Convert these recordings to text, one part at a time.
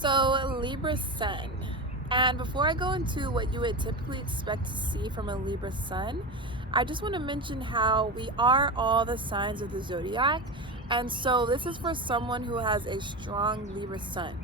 So, Libra Sun. And before I go into what you would typically expect to see from a Libra Sun, I just want to mention how we are all the signs of the zodiac. And so, this is for someone who has a strong Libra Sun.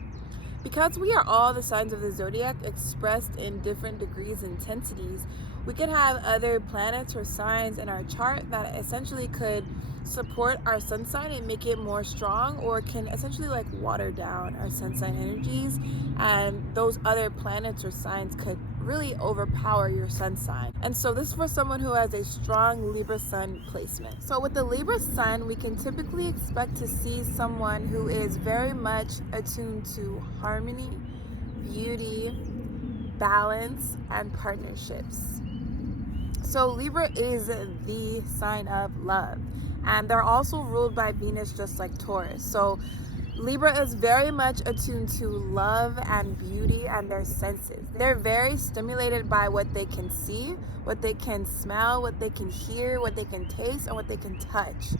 Because we are all the signs of the zodiac expressed in different degrees and intensities, we could have other planets or signs in our chart that essentially could support our sun sign and make it more strong, or can essentially like water down our sun sign energies, and those other planets or signs could really overpower your sun sign. And so this is for someone who has a strong Libra Sun placement. So with the Libra Sun, we can typically expect to see someone who is very much attuned to harmony, beauty, balance, and partnerships. So Libra is the sign of love, and they're also ruled by Venus just like Taurus. So Libra is very much attuned to love and beauty and their senses. They're very stimulated by what they can see, what they can smell, what they can hear, what they can taste, and what they can touch.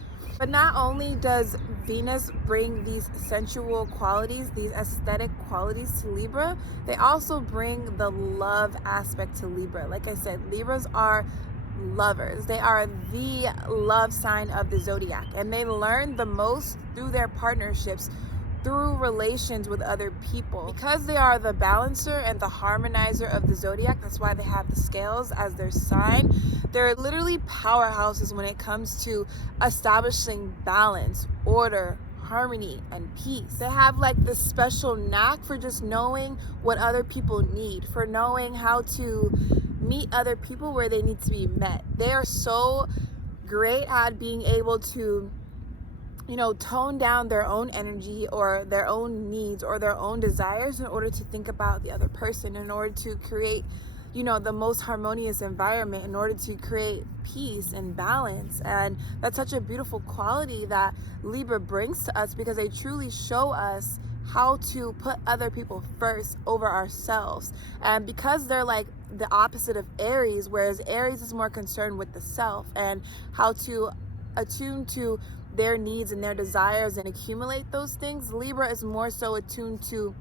But not only does Venus bring these sensual qualities, these aesthetic qualities to Libra, they also bring the love aspect to Libra. Like I said, Libras are lovers. They are the love sign of the zodiac, and they learn the most through their partnerships, through relations with other people. Because they are the balancer and the harmonizer of the zodiac, that's why they have the scales as their sign. They're literally powerhouses when it comes to establishing balance, order, harmony, and peace. They have like this special knack for just knowing what other people need, for knowing how to meet other people where they need to be met. They are so great at being able to tone down their own energy or their own needs or their own desires in order to think about the other person, in order to create the most harmonious environment, in order to create peace and balance. And that's such a beautiful quality that Libra brings to us, because they truly show us how to put other people first over ourselves. And because they're like the opposite of Aries, whereas Aries is more concerned with the self and how to attune to their needs and their desires and accumulate those things, Libra is more so attuned to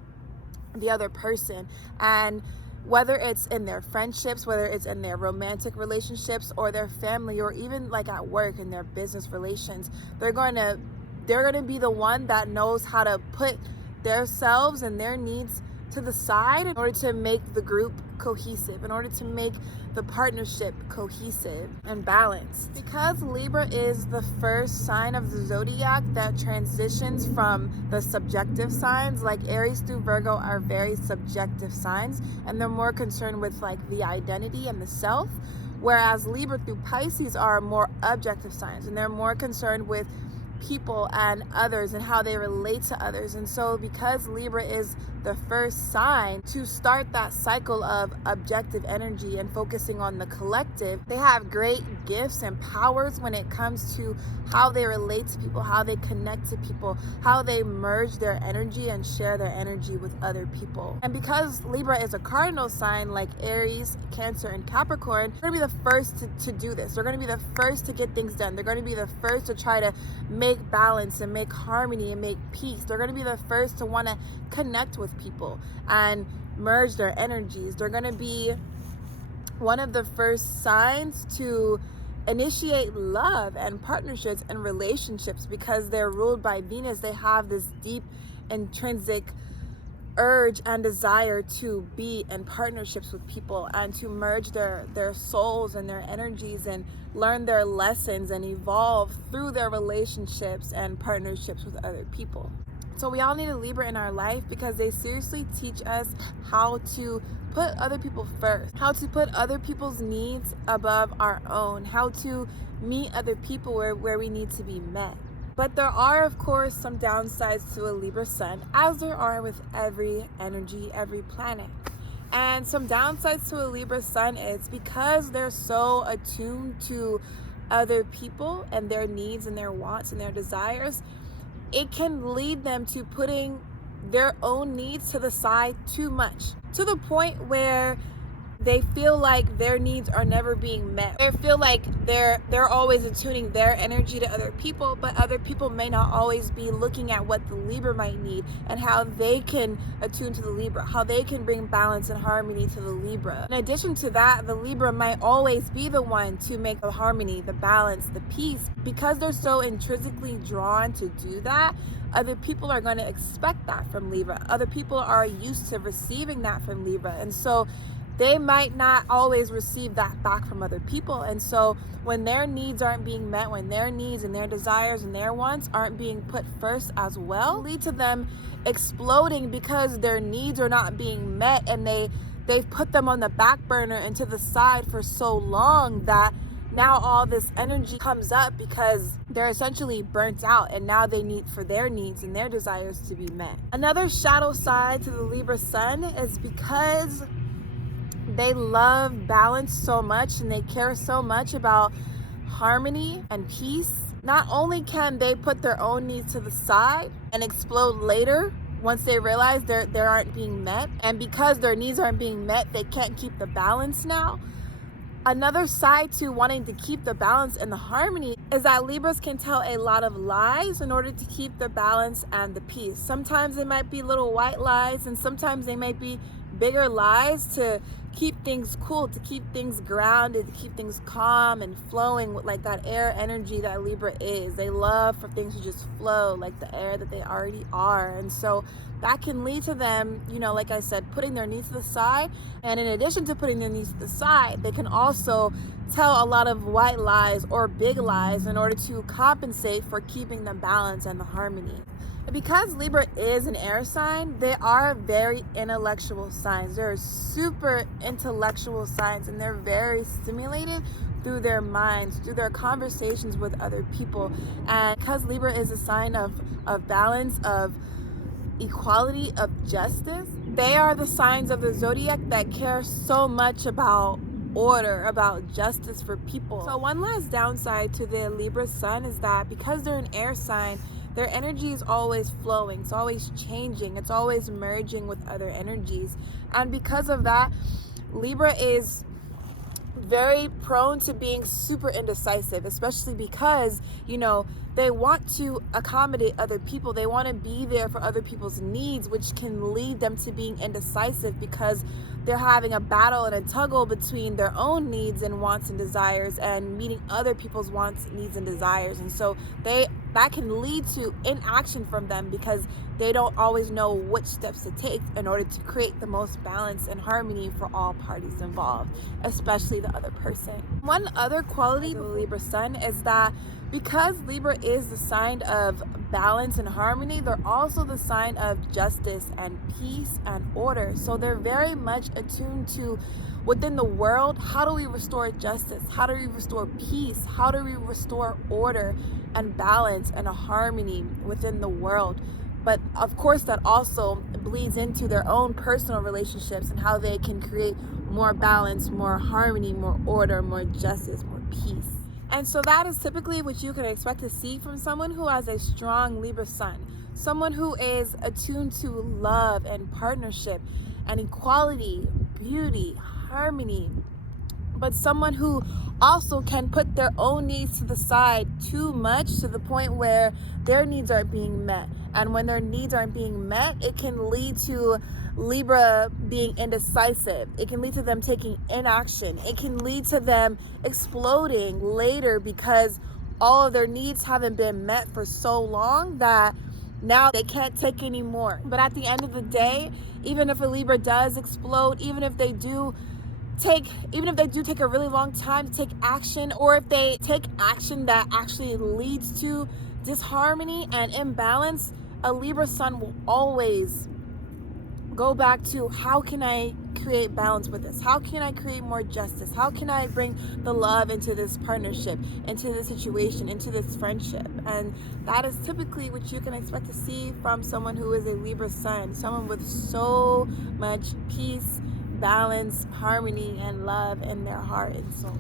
the other person. And whether it's in their friendships, whether it's in their romantic relationships or their family, or even like at work in their business relations, they're going to be the one that knows how to put themselves and their needs to the side in order to make the group cohesive, in order to make the partnership cohesive and balanced. Because Libra is the first sign of the zodiac that transitions from the subjective signs, like Aries through Virgo are very subjective signs, and they're more concerned with like the identity and the self, whereas Libra through Pisces are more objective signs, and they're more concerned with people and others and how they relate to others. And so because Libra is the first sign to start that cycle of objective energy and focusing on the collective, they have great gifts and powers when it comes to how they relate to people, how they connect to people, how they merge their energy and share their energy with other people. And because Libra is a cardinal sign like Aries, Cancer, and Capricorn, they're going to be the first to do this. They're going to be the first to get things done. They're going to be the first to try to make balance and make harmony and make peace. They're going to be the first to want to connect with people and merge their energies. They're going to be one of the first signs to initiate love and partnerships and relationships, because they're ruled by Venus. They have this deep intrinsic urge and desire to be in partnerships with people and to merge their souls and their energies and learn their lessons and evolve through their relationships and partnerships with other people. So we all need a Libra in our life, because they seriously teach us how to put other people first, how to put other people's needs above our own, how to meet other people where we need to be met. But there are, of course, some downsides to a Libra Sun, as there are with every energy, every planet. And some downsides to a Libra Sun is because they're so attuned to other people and their needs and their wants and their desires, it can lead them to putting their own needs to the side too much, to the point where they feel like their needs are never being met. They feel like they're always attuning their energy to other people, but other people may not always be looking at what the Libra might need and how they can attune to the Libra, how they can bring balance and harmony to the Libra. In addition to that, the Libra might always be the one to make the harmony, the balance, the peace. Because they're so intrinsically drawn to do that, other people are going to expect that from Libra. Other people are used to receiving that from Libra. And so they might not always receive that back from other people. And so when their needs aren't being met, when their needs and their desires and their wants aren't being put first as well, lead to them exploding because their needs are not being met, and they've put them on the back burner and to the side for so long that now all this energy comes up because they're essentially burnt out, and now they need for their needs and their desires to be met. Another shadow side to the Libra Sun is because they love balance so much and they care so much about harmony and peace. Not only can they put their own needs to the side and explode later once they realize they aren't being met, and because their needs aren't being met, they can't keep the balance now. Another side to wanting to keep the balance and the harmony is that Libras can tell a lot of lies in order to keep the balance and the peace. Sometimes they might be little white lies, and sometimes they might be bigger lies to keep things cool, to keep things grounded, to keep things calm and flowing with like that air energy that Libra is. They love for things to just flow like the air that they already are. And so that can lead to them, like I said, putting their needs to the side. And in addition to putting their needs to the side, they can also tell a lot of white lies or big lies in order to compensate for keeping the balance and the harmony. Because Libra is an air sign, they are very intellectual signs. They're super intellectual signs, and they're very stimulated through their minds, through their conversations with other people. And because Libra is a sign of balance, of equality, of justice, they are the signs of the zodiac that care so much about order, about justice for people. So one last downside to the Libra Sun is that because they're an air sign, their energy is always flowing, it's always changing, it's always merging with other energies. And because of that, Libra is very prone to being super indecisive, especially because, they want to accommodate other people. They want to be there for other people's needs, which can lead them to being indecisive because they're having a battle and a tuggle between their own needs and wants and desires and meeting other people's wants, needs, and desires. And so that can lead to inaction from them because they don't always know which steps to take in order to create the most balance and harmony for all parties involved, especially the other person. One other quality of the Libra Sun is that because Libra is the sign of balance and harmony, they're also the sign of justice and peace and order. So they're very much attuned to, within the world, how do we restore justice? How do we restore peace? How do we restore order and balance and a harmony within the world? But of course, that also bleeds into their own personal relationships and how they can create more balance, more harmony, more order, more justice, more peace. And so that is typically what you can expect to see from someone who has a strong Libra Sun, someone who is attuned to love and partnership and equality, beauty, harmony, but someone who also can put their own needs to the side too much to the point where their needs aren't being met. And when their needs aren't being met, it can lead to Libra being indecisive. It can lead to them taking inaction. It can lead to them exploding later because all of their needs haven't been met for so long that now they can't take any more. But at the end of the day, even if a Libra does explode, even if they do take a really long time to take action, or if they take action that actually leads to disharmony and imbalance, a Libra Sun will always go back to, how can I create balance with this? How can I create more justice? How can I bring the love into this partnership, into this situation, into this friendship? And that is typically what you can expect to see from someone who is a Libra Sun, someone with so much peace, balance, harmony, and love in their heart and soul.